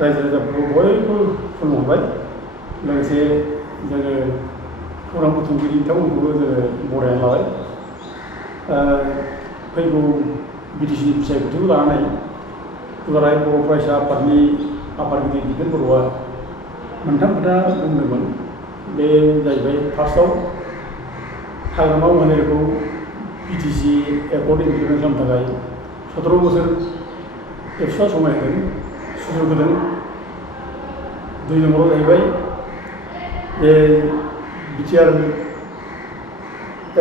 रायजो राजाफोरखौ बयबो खुलुमहरबाय लोगोसे जोङो खौरां बुथुमगिरि बिथांमोनखौबो जोङो बरायना लाबाय फैगौ बिटिसिनि बिसायख'थिखौ लानानै दुलाराय बर' फरायसा आफादनि आफादगिरि दिपेन बर'आ मोनथाम खोथा बुंदोंमोन बे जाहैबाय फार्स्टआव हाग्रामा ओनसोलखौ बिटिसि एकर्ड इमप्लिमेन्ट खालामनो थाखाय 17 बोसोर एबसुआ समाय होदों सुजुग होदों 2 नम्बराव जाहैबाय बे बिटिआर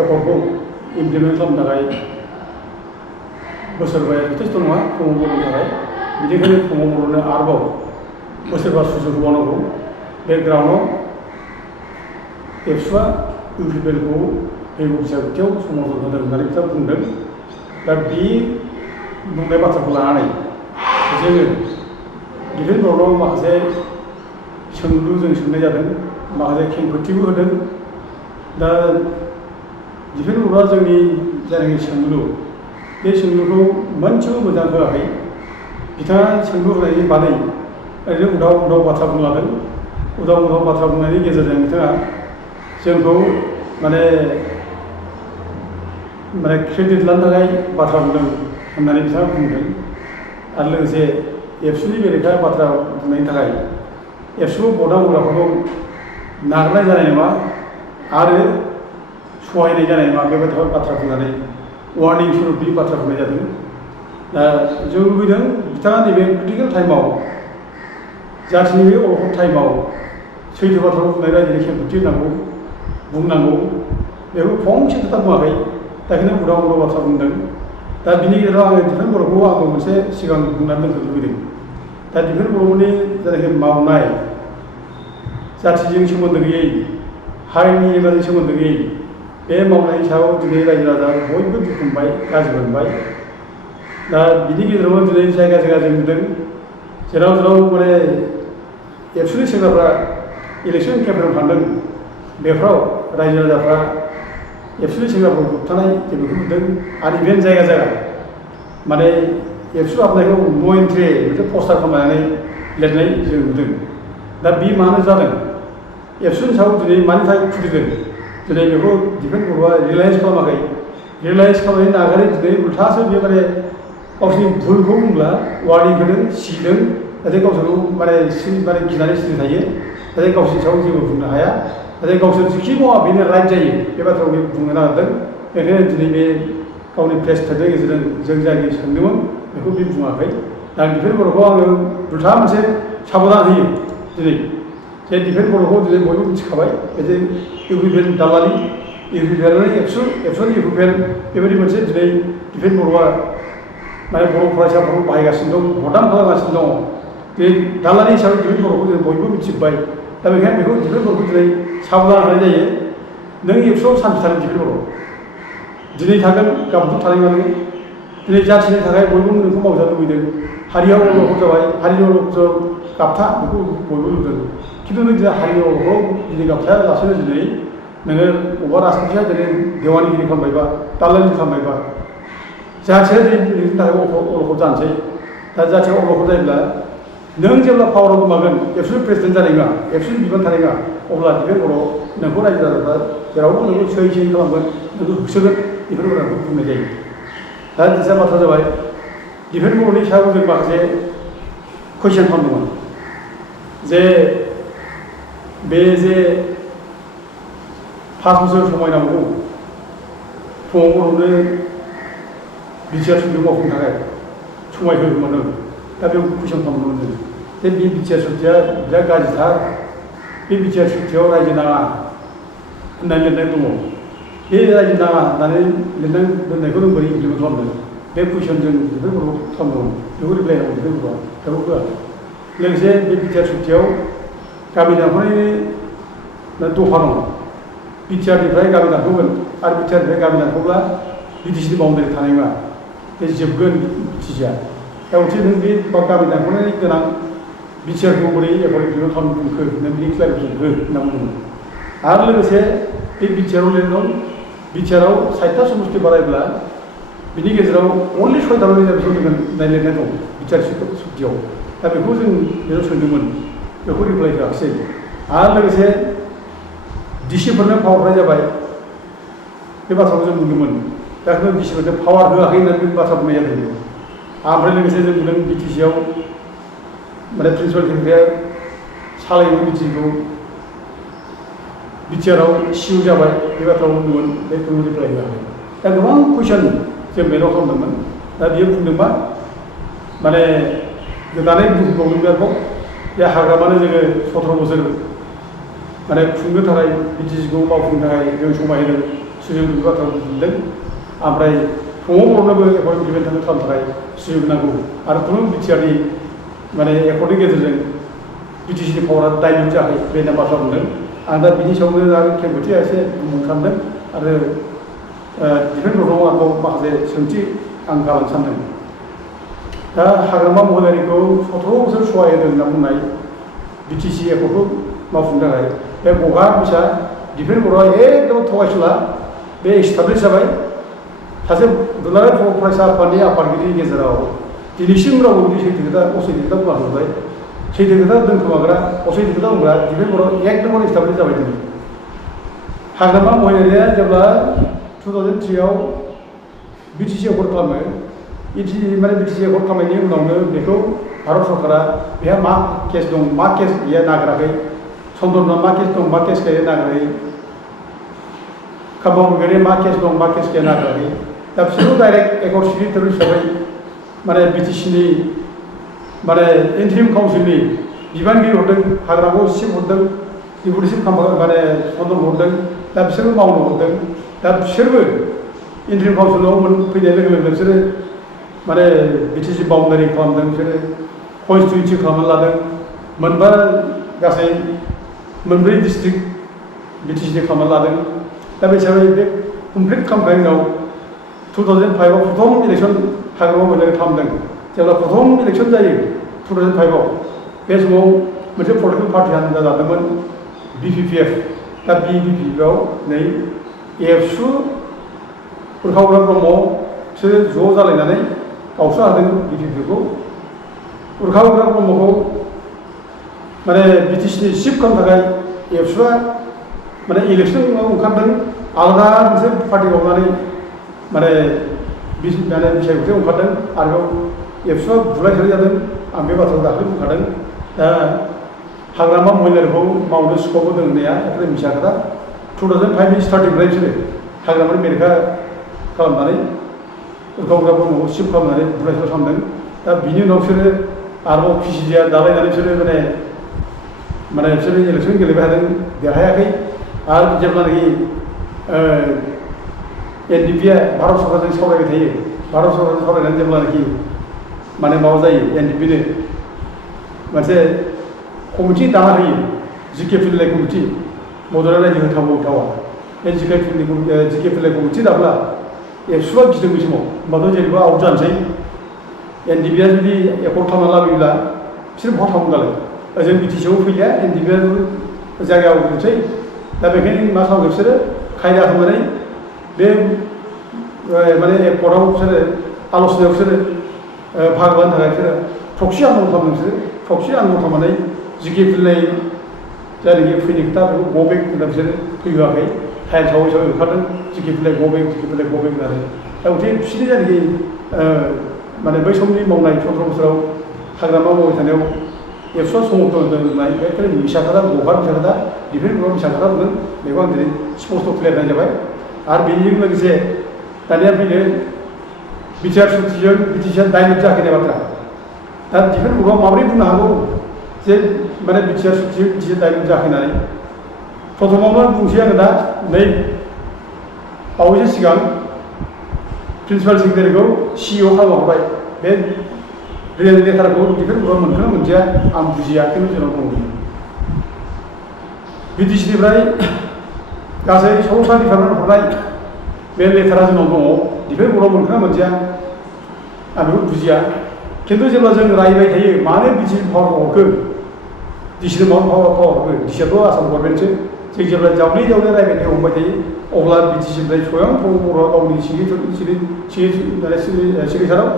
एकर्डखौ इमप्लिमेन्ट खालामनो थाखाय बोसोरबाया जथेस्थ' नङा प्रमद बर'नि थाखाय बेनिखायनो प्रमद बर'नो आरोबाव बोसोरबा सुजुग होबावनांगौ बे ग्राउन्डआव एबसुआ इउपिपिएलखौ फैगौ बिसायख'थियाव समर्थन होदों होननानै बिथाङा बुंदों दा बे बुंनाय बाथ्राखौ लानानै जोङो दिपेन बर'नाव माखासे सोंलु जों सोंनाय जादों माखासे खेंफोरथिबो होदों दा दिपेन बर'आ जोंनि जायनाखि सोंलु बे सोंलुखौ मोनसेबो मोजां होआखै बिथाङा सोंलु होनायनि बादै ओरैनो उदाव उदाव बाथ्रा बुंलादों उदाव उदाव बाथ्रा बुंनायनि गेजेरजों बिथाङा जोंखौ माने क्रेडिट लानो थाखाय बाथ्रा बुंदों होननानै बिथाङा बुंदों आरो लोगोसे एबसुनि बेरेखा बाथ्रा बुंनायनि थाखाय एबसु बर्डआ मावग्राफोरखौ नागारनाय जानाय नङा आरो सहायनाय जानाय नङा बेबायदि बाथ्रा बुंनानै वार्निं स्वरुप बे बाथ्रा बुंनाय जादों दा जों लुबैदों बिथाङा नैबे क्रिटिकेल टाइमाव जाथिनि बे अलखद टाइमाव सैथो बाथ्राखौ बुंनाय रायजोनि खेंफोरथि होनांगौ बुंनांगौ बेखौ फंसे खोथा बुङाखै दा बेखायनो उदाव उदाव बाथ्रा बुंदों दा बिनि गेजेराव आङो दिपेन बर'खौ आङो मोनसे सिगां बुंनानै दोननो लुबैदों दा दिपेन बर'नि जायनाखि मावनाय जाथिजों सोमोन्दो गैयै हारिनि एबाजों सोमोन्दो गैयै बे मावनायनि सायाव दिनै रायजो राजा बयबो दुखु मोनबाय गाज्रि मोनबाय दा बिनि गेजेरावनो दिनै जायगा जायगा जों नुदों जेराव जेराव माने एबसुनि सेंग्राफ्रा इलेक्सन केम्पेइन थांदों बेफ्राव रायजो राजाफ्रा एबसुनि सेंग्राफोरखौ होबथानाय जों बेखौ नुदों आरो इभेन जायगा जायगा माने एबसु हाबनायखौ नो एन्ट्रि मोनसे पस्टार खालामनानै लिरनाय जों नुदों दा बे मानो जादों एबसुनि सायाव दिनै मानि थाखाय खुलिदों दिनै बेखौ दिपेन बर'आ रियेलाइज खालामाखै रियेलाइज खालामनायनि नागारै दिनै उल्थासो बे माने गावसोरनि भुलखौ बुंब्ला वार्निं होदों सिदों जाहाथे गावसोरखौ माने गिनानै सिरि थायो जाहाथे गावसोरनि सायाव जेबो बुंनो हाया जाहाथे गावसोर जेखि मावा बेनो राइट जायो बे बाथ्राखौ बे बुंनो नागिरदों बेखायनो दिनै बे गावनि प्रेस स्टेटनि गेजेरजों जों जायनि सोंदोंमोन बेखौ बे बुङाखै दा दिपेन बर'खौ आङो उल्था मोनसे साबधान होयो दिनै जे दिपेन बर'खौ दिनै बयबो मिथिखाबाय जे इउपिपिएल दालालि इउपिपिएलनि एबसुनि इउपिपिएल बेबायदि मोनसे दिनै दिपेन बर'आ माने बर' फरायसाफोरखौ बाहायगासिनो दं बदनाम खालामगासिनो दङ बे दालालि हिसाबै दिपेन बर'खौ जों बयबो मिथिबाय दा बेखायनो बेखौ दिपेन बर'खौ दिनै साबधान होनाय जायो नों एबसुआव सानसे थागोन दिपेन बर' दिनै थागोन गाबोनथ' थानाय नङा नोङो दिनै जाथिनि थाखाय बयबो नोंखौ मावजानो लुबैदों हारियाव अलखद जाबाय हारिनि अलखद गाबथा बेखौ बयबो नुदों खिन्थु नों दिनै हारिनि अलखदाव दिनै गाबथायालासेनो दिनै नोङो बबेबा राजखान्थिया दिनै देवानिगिरि खालामबायबा दालालि खालामबायबा जाथिया दिनै नोंनि थाखाय अलखद जानोसै दा जाथिया अलखद जायोब्ला नों जेब्ला पावाराव गोमागोन एबसुनि प्रेसिडेन्ट जानाय नङा एबसुनि बिबान थानाय नङा अब्ला दिपेन बर' नोंखौ रायजो राजाफ्रा जेरावबो नोंखौ सै सै खालामगोन नोंखौ होसोगोन बेफोर बाथ्राखौ बुंनाय जायो दा दिसा बाथ्रा जाबाय दिपेन बर'नि सायाव जों माखासे कुइसन खालामदोंमोन जे बे जे 5 बोसोर समाय नांगौ प्रमद बर'नो बिटिआर सुक्ति मावफुंनो थाखाय समाय होदोंमोन दा बेयाव कुइसन खालामदोंमोन जों जे बे बिटिआर सुक्तिया बिराद गाज्रिथार बे बिटिआर सुक्तियाव रायजो नाङा होननानै लिरनाय दङ बे रायजो नाङा होननानै लिरनाय दोननायखौ जों बोरै इमप्लिमेन्ट खालामदों बे कुइसन जों दिपेन बर'खौ खालामदोंमोन बेखौ रिप्लाइ होनांगौ दिपेन बर'आ बेखौ होआ लोगोसे बे बिटिआर सुक्तियाव गामि दानख'नायनि दफा दं बिटिआरनिफ्राय गामि दानख'गोन आरो बिटिआरनिफ्राय गामि दानख'ब्ला बिटिसिनि बाउन्डारि थानाय नङा बे जोबगोन बिटिसिआ दा मोनसे नों बे गामि दानख'नायनि गोनां बिटिआरखौ बोरै एकर्ड इमप्लिमेन्ट खालामखो नों बिनि क्लारिफिकेसन हो होनना बुंदोंमोन आरो लोगोसे बे बिटिआराव लिरनाय दं बिटिआराव 60टा समस्ति बारायब्ला बिनि गेजेराव अनलि 6टा रिजार्भेसन होगोन होननाय लिरनाय दं बिटिआर सुक्तियाव दा बेखौ जों बेयाव सोंदोंमोन बेखौ रिप्लाइ होआखिसै आरो लोगोसे डिसिफोरनो पावार होनाय जाबाय बे बाथ्राखौ जों बुंदोंमोन दा बेखौ डिसिफोरनो पावार होआखै होननानै बे बाथ्रा बुंनाय जादों ओमफ्राय लोगोसे जों बुंदों बिटिसिआव माने प्रिन्सिपाल सेक्रेटारिया सालायोमोन बिटिसिखौ बिटिआरआव सिउ जाबाय बे बाथ्राखौ बुंदोंमोन बेखौ रिप्लाइ होआखै दा गोबां कुइसन जों मेलाव खालामदोंमोन दा बियो बुंदों मा माने गोदानै बुंबावदों बेखौ बे हाग्रामानो जोङो 17 बोसोर माने खुंनो थाखाय बिटिसिखौ मावफुंनो थाखाय जों समाय होदों सुजुग बाथ्राखौ बुंदों ओमफ्राय प्रमद बर'नोबो इमप्लिमेन्ट खालामनो थाखाय सुजुग नांगौ आरो खुनु बिटिआरनि माने एकर्डनि गेजेरजों बिटिसिनि पावारा डाइल्युट जायाखै बे होनना बाथ्रा बुंदों आं दा बिनि सायावनो आरो खेंफोरथिया एसे बुंनो सानदों आरो डिफेन्स बर्डआव आरोबाव माखासे सोंथि आं गालांनो सानदों दा हाग्रामा महिलारिखौ 17 बोसोर सहाय होदों होनना बुंनाय बिटिसि एकर्डखौ मावफुंनो थाखाय बे गगा बिसा डिफेन्स बर्डआ एकदम थगायसुला बे एस्टाब्लिश जाबाय सासे दुलाराय बर' फरायसा आफादनि आफादगिरिनि गेजेराव दिनैसिम रावबो बिदि सैथो खोथा असैथो खोथा बुंलांजोबबाय सैथो खोथा दोनखोमाग्रा असैथो खोथा बुंग्रा डिफेन्स बर्डआ एकदम एस्टाब्लिश जाबाय दिनै हाग्रामा महिलारिया जेब्ला 2003 आव बिटिसि एकर्ड खालामो माने बिटिसि एकर्ड खालामनायनि उनावनो बेखौ भारत सरकारा बेहा मा केस दं मा केस गैया नागिराखै चन्द्रना मा केस दं मा केस गैया नागिराखै खाम्बावगुरिया मा केस दं मा केस गैया नागिराखै दा बिसोरखौ डाइरेक्ट एकर्ड सिगनेटारि हिसाबै माने बिटिसिनि माने इन्ट्रिम काउन्सिलनि बिबानगिरि हरदों हाग्रामाखौ चिफ हरदों डिपुटि चिफ माने चन्द्रन हरदों दा बिसोरबो मावनो हरदों दा बिसोरबो इन्ट्रिम काउन्सिलाव फैनाय लोगो लोगो बिसोरो माने बिटिसि बाउन्डारि खालामदों बिसोरो कन्स्टिटिउन्सि खालामनानै लादों मोनबा गासै मोनब्रै डिस्ट्रिक्ट बिटिसिनि खालामनानै लादों दा बे हिसाबै बे कमप्लिट खालामनायनि उनाव 2005 आव प्रथम इलेक्सन हाग्रामा महिलारि खालामदों जेब्ला प्रथम इलेक्सन जायो 2005 आव बे समाव मोनसे पलिटिकेल पार्टि हान्जा जादोंमोन BPPF दा BPPF आव नै एबसु उर्खावग्रा ब्रह्म बिसोरो ज' जालायनानै गावस्रा होदों BPPखौ उर्खावग्रा ब्रह्मखौ माने बिटिसिनि चिफ खालामनो थाखाय एबसुआ माने इलेक्सनाव ओंखारदों आलादा मोनसे पार्टि गावनानै माने बिसायख'थियाव ओंखारदों आरो एबसुआ बुलायखानाय जादों आं बे बाथ्राखौ दाखालि बुंखादों दा हाग्रामा महिलारिखौ मावनो स्कप होदों होननाया एकदम मिसा खोथा 2005नि स्टार्टिंनिफ्राय बिसोरो हाग्रामानि बेरेखा खालामनानै उर्खावग्रा ब्रह्मखौ चिफ खालामनानै बुलायखानाय खालामदों दा बिनि उनाव बिसोरो आरोबाव पिसिडिया दालायनानै बिसोरो माने बिसोरो इलेक्सन गेलेबाय थादों देरहायाखै आरो जेब्लानाखि NDPआ भारत सरकारजों सावरायबाय थायो भारत सरकारजों सावरायनानै जेब्लानाखि माने माबा जायो NDPनो मोनसे कमिटि दाना होयो जिके फिल्डलाइ कमिटि बड'लेण्ड रायजो होथावा बे जिके फिल्डलाइ कमिटि दाब्ला एबसुआ गिदों बे समाव होमबाथ' जेनेबा आउट जानोसै NDPआ जुदि एकर्ड खालामना लाबोयोब्ला बिसोर बहा थांगोन दालाय ओजों बिटिसिआव फैया NDPआ जायगायाव आवग्रिनोसै दा बेखायनो मा खालामो बिसोरो खायदा खालामनानै बे माने एकर्डआव बिसोरो आल'सनायाव बिसोरो बाहागो लानो थाखाय बिसोरो प्रक्सि आन्दलन खालामदों बिसोरो प्रक्सि आन्दलन खालामनानै जिके फिल्डलाइ जायनाखि फैनो खोथा बेखौ गबेक होनना बिसोरो फैहोआखै टाइम सावै सावै ओंखारदों जिके फिल्डलाइ गबेक होननानै दा गथिखे बिसोरनि जायनाखि माने बै समनि मावनाय 17 बोसोराव हाग्रामा मावबाय थानायाव एबसुआ समर्थन होनाय बे मिसा खोथा गहार मिसा खोथा डिफेन्स बर्डआव मिसा खोथा बुंदों बेखौ आं दिनै स्पष्ट क्लियार होनाय जाबाय आरो बेजों लोगोसे दानिया फैनो बिटिआर सुक्तिजों बिटिसिआ डाइल्युट जाखैनाय बाथ्रा दा डिफेन्स बर्डआव माबोरै बुंनो हागौ जे माने बिटिआर सुक्तिजों बिटिसिआ डाइल्युट जाखैनानै प्रथमावनो बुंसै आङो दा नै बावैसो सिगां प्रिन्सिपाल सेक्रेटारिखौ CEO खालामहरबाय बे रियेल लेटारखौ डिफेन्स बर्डआव मोनखोना मोनदिया आं बुजिया खिन्थु जोंनाव दङ बिटिसिनिफ्राय गासै 16टा डिपार्टमेन्ट हरनाय बे लेटारा जोंनाव दङ डिफेन्स बर्डआव मोनखोना मोनदिया आं बेखौ बुजिया खिन्थु जेब्ला जों रायबाय थायो मानो बिटिसि पावार हरखो डिसिनो मानो पावार हरखो डिसिआथ' आसाम गभर्नमेन्टसो जों जेब्ला जावले रायबाय थायो हमबाय थायो अब्ला बिटिसिनिफ्राय स्वयं बर'आ गावनि सिगनेसाराव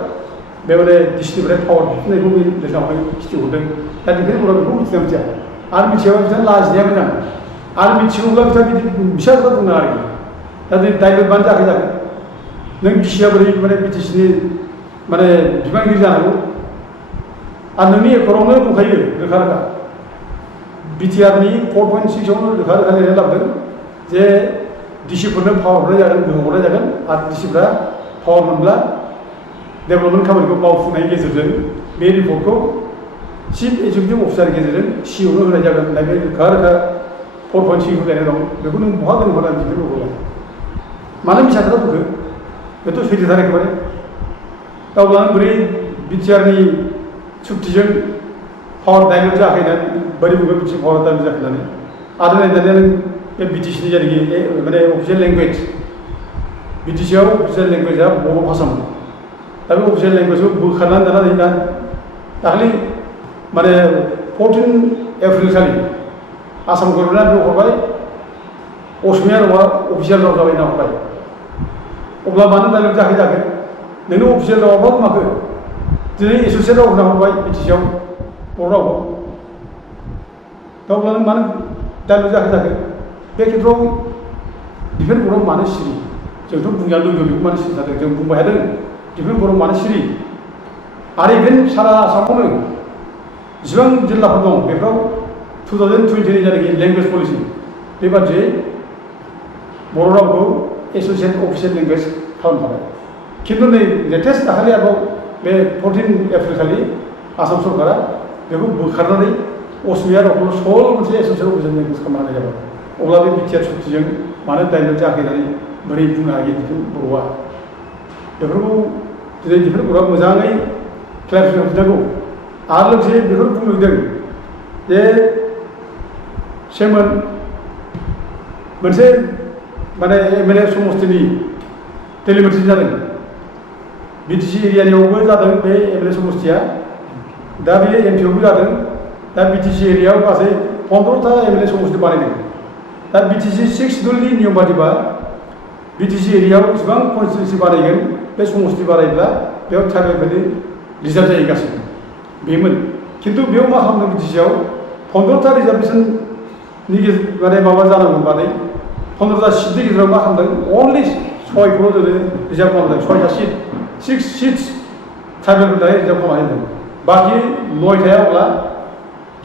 बे माने डिस्ट्रिक्टनिफ्राय पावार बिफिननायखौ बे लेखायावहाय खिथिहरदों दा डिफेन्स बर्डआ बेखौ मिथिना मिथिया आरो मिथियाबा बिथाङा लाजिनाया मोजां आरो मिथिगौब्ला बिथाङा बिदि फिसा खोथा बुंनो आरोखि दा बे दायलट मानो जाखै जाखो नों डिसिया बोरै माने बिटिसिनि माने बिबानगिरि जानांगौ आरो नोंनि एकरावनो दंखायो रोखा रोखा बिटिआरनि 4.6आवनो रोखा रोखा लिरनाय लाबोदों जे डिसिफोरनो पावार हरनाय जागोन गोहो हरनाय जागोन आरो डिसिफ्रा पावार मोनब्ला डेभेलपमेन्ट खामानिखौ मावफुंनायनि गेजेरजों बे रिपर्टखौ चिफ एक्जिकिउटिभ अफिसारनि गेजेरजों सिइअनो होनाय जागोन होननाय बे रोखा रोखा 4.6 होलायनाय दं बेखौ नों बहा दोनहरनानै दिन्थिबोगौलाय मानो मिसा खोथा बुंखो बेथ' सैथोथार एखेबारे दा अब्ला नों बोरै बिटिआरनि सुक्तिजों पावार डाइलट जाहैनानै बोरै बुंगोन बिटि पावार डाइलट जाहैनानै आरो नायनानै नों बे बिटिसिनि जायनाखि माने अफिसियेल लेंगुवेज बिटिसिआव अफिसियेल लेंगुवेजआ बर' भाषामोन दा बे अफिसियेल लेंगुवेजखौ बोखारनानै दाना दा दाखालि माने 14 एप्रिल खालि आसाम गभर्नमेन्टआ बेयाव हरबाय असमिया रावा अफिसियेल राव जाबाय होनना हरबाय अब्ला मानो डाइलट जाखै जाखो नोंनो अफिसियेल रावाबा माखो दिनै एस'सियेट राव होनना हरबाय बिटिसिआव बर' रावखौ दा अब्ला नों मानो डाइलट जाखै जाखो बे खेत्रआव डिफेन्स बर्डआव मानो सिरि जोंथ' बुंनाया लुबैदों बेखौ मानो सिरि थादों जों बुंबाय थादों डिफेन्स बर्डआव मानो सिरि आरो इभेन सारा आसामावनो जेसेबां जिल्लाफोर दं बेफोराव 2020नि जायनाखि लेंगुवेज पलिसि बे बादियै बर' रावखौ एस'सियेट अफिसियेल लेंगुवेज खालामखाबाय खिन्थु नै लेटेस्ट दाखालि आरोबाव बे 14 एप्रिल खालि आसाम सरकारा बेखौ बोखारनानै असमिया रावखौ सल मोनसे एस'सियेट अफिसियेल लेंगुवेज खालामना होनाय जाबाय अब्ला बे बिटिआर सुक्तिजों मानो डाइलट जाहैनानै बोरै बुंनो हायो डिफेन्स बर्डआ बेफोरखौ दिनै डिफेन्स बर्डआ मोजाङै क्लेरिफिकेसन होनांगौ आरो लोगोसे बेखौ बुंनो लुबैदों जे सेमोन मोनसे माने एमएलए समस्तिनि टेलिमेट्रि जादों बिटिसि एरियानियावबो जादों बे एमएलए समस्तिया दा बे एमपिआवबो जादों दा बिटिसि एरियायाव गासै 15टा एमएलए समस्ति बानायदों दा बिटिसि 6 शेड्युलनि नियम बादिबा बिटिसि एरियायाव बेसेबां कनस्टिटुएन्सि बानायगोन बे समस्ति बानायब्ला बेयाव ट्राइबेलफोरनि रिजार्भ जायो गासैबो बेमोन खिन्थु बेयाव मा खालामदों बिटिसिआव 15टा रिजार्भेसननि माने माबा जानांगौ बादै 15टा सिटनि गेजेराव मा खालामदों अनलि 6खौल' जोङो रिजार्भ खालामदों 6टा सिट 6 सिट्स ट्राइबेलफोरनि थाखाय रिजार्भ खालामनानै होदों बाखि 9टाया अब्ला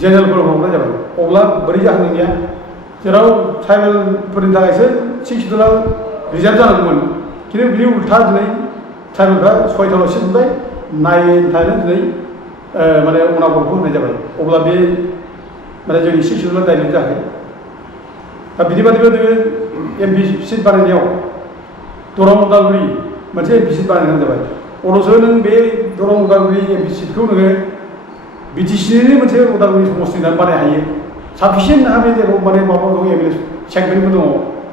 जेनेरेलफोराव हरनाय जाबाय अब्ला बोरै जाहोननिया जेराव ट्राइबेलफोरनि थाखायसो 6 शेड्युला रिजार्भ जानांगौमोन खिन्थु बिनि उल्था दिनै ट्राइबेलफ्रा 6टाल' सिट मोनबाय 9टानो दिनै माने अनागरखौ होनाय जाबाय अब्ला बे माने जोंनि 6 शेड्युला डाइलट जायाखै दा बिदि बादिबो नोङो एमपि सिट बानायनायाव दरं उदालगुरि मोनसे एमपि सिट बानायनानै जाबाय अब्लासो नों बे दरं उदालगुरि एमपि सिटखौ नोङो बिटिसिनि मोनसे उदालगुरि समस्ति होननानै बानायनो हायो साफिसियेन्ट नङा बे जेराव माने माबा दं एमएलए सेगमेन्टबो दङ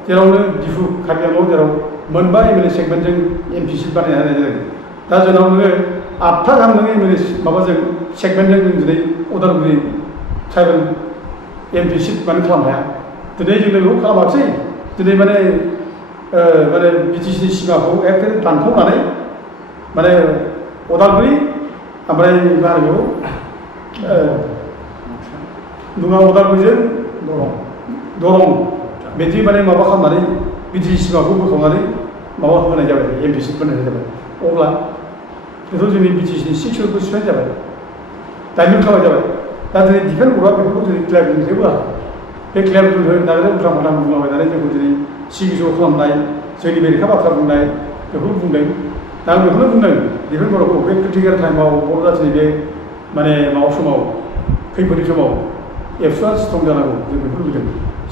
जेरावनो डिफु कार्बि आंलं जेराव मोनबा एमएलए सेगमेन्टजों एमपि सिट बानायना होनाय जादों दा जोंनाव नोङो 8था गाहाम नोङो एमएलए माबाजों सेगमेन्टजों नों दिनै उदालगुरि ट्राइबेल एमपि सिट माने खालामनो हाया दिनै जों बेखौ खालामाखिसै दिनै माने बिटिसिनि सिमाखौ एखेबारे दानखावनानै माने उदालगुरि ओमफ्राय मा होनो नङा उदालगुरिजों दरं बिदि माने माबा खालामनानै बिटिसि सिमाखौ बोखावनानै माबा होनाय जाबाय एमपि सिट बानायनाय जाबाय अब्ला बेथ' जोंनि बिटिसिनि 6 शेड्युलखौ सिफायनाय जाबाय डाइलुट खालामनाय जाबाय दा दिनै डिफेन्स बर्डआ बेफोरखौ दिनै क्लियारिफिकेसन होआ बे क्लियारिफिकेसन होनो नागिरनाय उल्था फाल्था बुंलाबायनानै जोंखौ दिनै सिगिस' खालामनाय जोंनि बेरेखा बाथ्रा बुंनाय बेखौ बुंदों दा आं बेखौनो बुंदों डिफेन्स बर्डखौ बे क्रिटिकेल टाइमाव बर' जाथिनि बे माने माबा समाव खैफोदनि समाव एबसुआ स्ट्रं जानांगौ जों बेखौ लुबैदों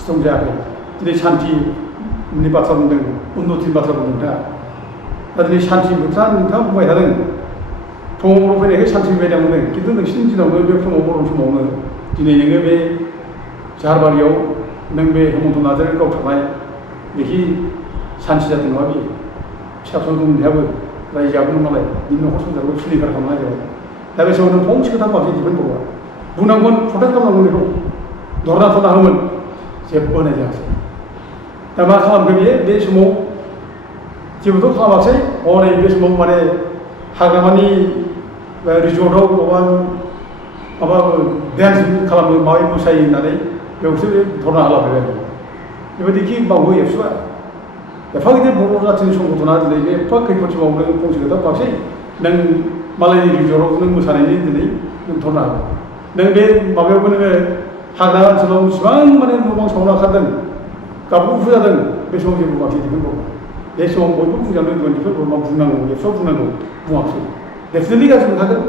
स्ट्रं जायाखै दिनै सान्थिनि बाथ्रा बुंदों उन्नतिनि बाथ्रा बुंदों नोंथाङा दा दिनै सान्थि नोंथाङा बुंबाय थादों प्रमद बर' फैनायखाय सान्थि बायदि मोनदों खिन्थु नोंसिनि दिनावनो बे प्रमद बर' समावनो दिनै नोङो बे झारबारियाव नों बे हेमन्त नार्जारि गावथारनाय बेखि सान्थि जादों नङा बियो फिसा फिसौ दंनायाबो रायजोआबो नालाय बिनि न'खर संसारखौ सिलिंखार खालामनाय जाबाय दा बे समाव नों फंसे खोथा बुङाखै डिफेन्स बर्डआ बुंनांगौमोन प्रटेक्ट खालामनांगौमोन बेखौ धरना थरना होमोन जेबो होनाय जायासै दा मा खालामखो बियो बे समाव जेबोथ' खालामासै हनै बे समाव माने हाग्रामानि रिजर्टआव माबा डेन्स खालामो माबा मोसायो होननानै बेयावसो धरना होलाबायबाय आरो बेबायदिखि मावो एबसुआ एफा गिदिर बर' जाथिनि संगठना दिनै बे एफा खैफोदसिमाव नों फंसे खोथा बांसै नों मालायनि रिजर्टआव नों मोसानायनि दिनै नों धरना होबाय नों बे माबायावबो नोङो हाग्रा ओनसोलाव बेसेबां माने न' बां सावना खारदों गाबखौ फुजादों बे समाव जेबो बुङाखै दिफेन बे समाव बयबो बुंजानो लुबैदों दिफेन बरमा बुंनांगौ एबसुआव बुंनांगौ बुङाखै डेफिनेटलि गाज्रि मोनखागोन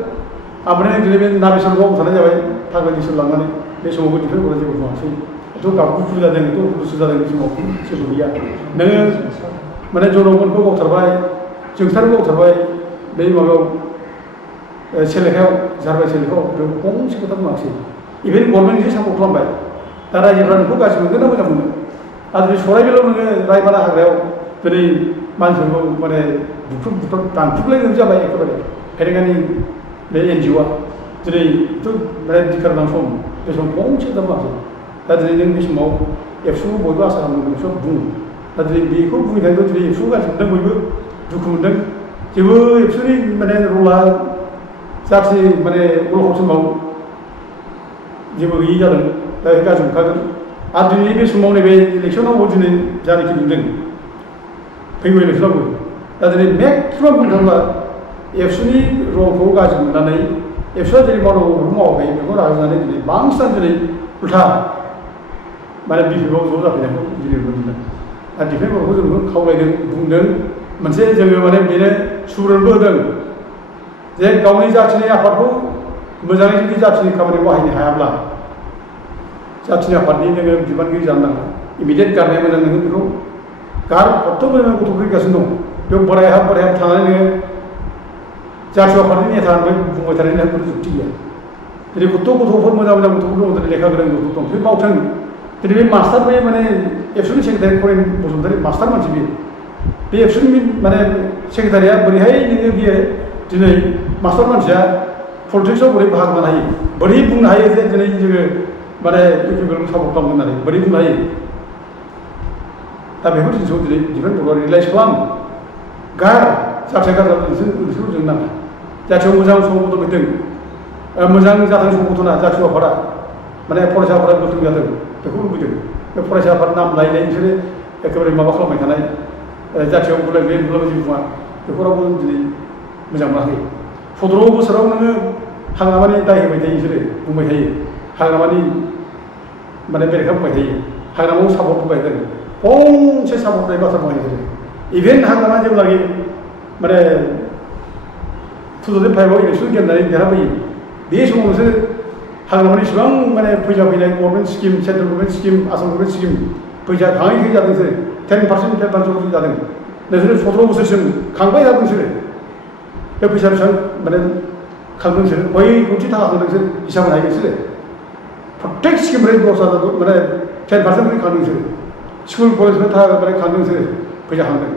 ओमफ्राय दिनै बे नाबिसरगाव थानाय जाबाय थाग्रा दिसर लांनानै बे समावबो दिफेन बरमा जेबो बुङाखै एथ' गाबखौ फुजादों एथ' गुसु जादों बे समाव जेबो गैया नोङो माने जनगणखौ गावथारबाय जोंसारखौ गावथारबाय बे माबायाव सेलेखायाव झारबाय सेलेखायाव बेयाव गंसे खोथा बुङाखै इभेन गभर्नमेन्टनिसो सापर्ट खालामबाय दा रायजोफ्रा नोंखौ गाज्रि मोनगोन ना मोजां मोनो आरो दिनै सराइबिलाव नोङो रायबाना हाग्रायाव दिनै मानसिफोरखौ माने बुख्रुब दानख्रुबलायनाय जाबाय एखेबारे फेरेंगानि बे एनजिअआ दिनैथ' माने धिखार गोनां सम बे समाव गंसे खोथा बुङाखै दा दिनै नों बे समाव एबसुखौ बयबो आसा खालामदों एबसुआ बुं दा दिनै बेखौ बुंनो थाखाय दिनै एबसुखौ गाज्रि मोनदों बयबो दुखु मोनदों जेबो एबसुनि माने रला जाथि माने अलखदसिमाव जेबो गैयि जादों दा बे गाज्रि मोनखागोन आरो दिनै बे समाव नैबे इलेक्सनावबो दिनै जानाखि नुदों फैगौ इलेक्सनावबो दा दिनै मेक्सिमाम बुंनो थाङोब्ला एबसुनि रलखौ गाज्रि मोननानै एबसुआ जेरै मावनांगौ बेखौ मावाखै बेखौ रागा जोंनानै दिनै बांसिनानो दिनै उल्था माने बिफिबाव ज' जाफैनायखौ दिनै नुनो मोनदों दा दिफेन बर'खौ जों खावलायदों बुंदों मोनसे जोङो माने बेनो सुबुरुनबो होदों जे गावनि जाथिनि आफादखौ मोजाङै जुदि जाथिनि खामानियाव बाहायनो हायाब्ला जाथिनि आफादनि नोङो बिबानगिरि जानो नाङा इमिडियेट गारनाया मोजां नोङो बेखौ गार खत्थ' मोजां गथ' फैगासिनो दं बेयाव बोराय हाब थानानै नोङो जाथि आफादनि नेता होनबाय बुंबाय थानायनि जेबो जुक्ति गैया दिनै खत्थ' गथ'फोर मोजां गथ'फोर दं दिनै लेखा गोरों गथ' दं बे मावथों दिनै बे मास्टार बे माने एबसुनि सेक्रेटारि करेन बसुमतारी मास्टार मानसि बे एबसुनि माने सेक्रेटारिया बोरैहाय नोङो बियो दिनै मास्टार मानसिया पलिटिक्सआव बोरै बाहागो लानो हायो बोरै बुंनो हायो जे दिनै जोङो माने इउपिपिएलखौ सापर्ट खालामगोन होननानै बोरै बुंनो हायो दा बेफोर जिनिसखौ दिनै दिफेन बर'आ रियेलाइज खालाम गार जाथिया गारजाबो नोंसोरखौ जों नाङा जाथियाव मोजां संगठन फैदों मोजां जाथों संगठना जाथि आफादा माने फरायसा आफादा गोख्रों जादों बेखौ लुबैदों बे फरायसा आफाद नाम लायनाय बिसोरो एखेबारे माबा खालामबाय थानाय जाथियाव बुलाय बे बुलाय जिबो बुङा बेखौ रावबो दिनै मोजां मोनाखै 17 बोसोराव नोङो हाग्रामानि दाय होबाय थायो बिसोरो बुंबाय थायो हाग्रामानि माने बेरेखा बुंबाय थायो हाग्रामायाव सापर्ट होबाय थादों फंसे सापर्ट होनाय बाथ्रा बुङाखै बिसोरो इभेन हाग्रामा जेब्लाखि माने 2005आव इलेक्सन गेलेनानै देरहाबोयो बे समाव नोंसोर हाग्रामानि इसेबां माने फैसा फैनाय government scheme central government scheme Assam government scheme फैसा थाङै जादों बिसोरो 10% जादों नोंसोरो 17 बोसोरसिम खांबाय थादों बिसोरो बे फैसा बेसेबां माने खांदों बिसोरो बै कोटि थाखा खांदों बिसोर हिसाब होनो हायो बिसोरो प्रत्येक स्किमनिफ्राय 10,000 माने 10% खांदों बिसोरो स्कुल कलेजनिफ्राय थाखा खांदों बिसोरो फैसा खांदों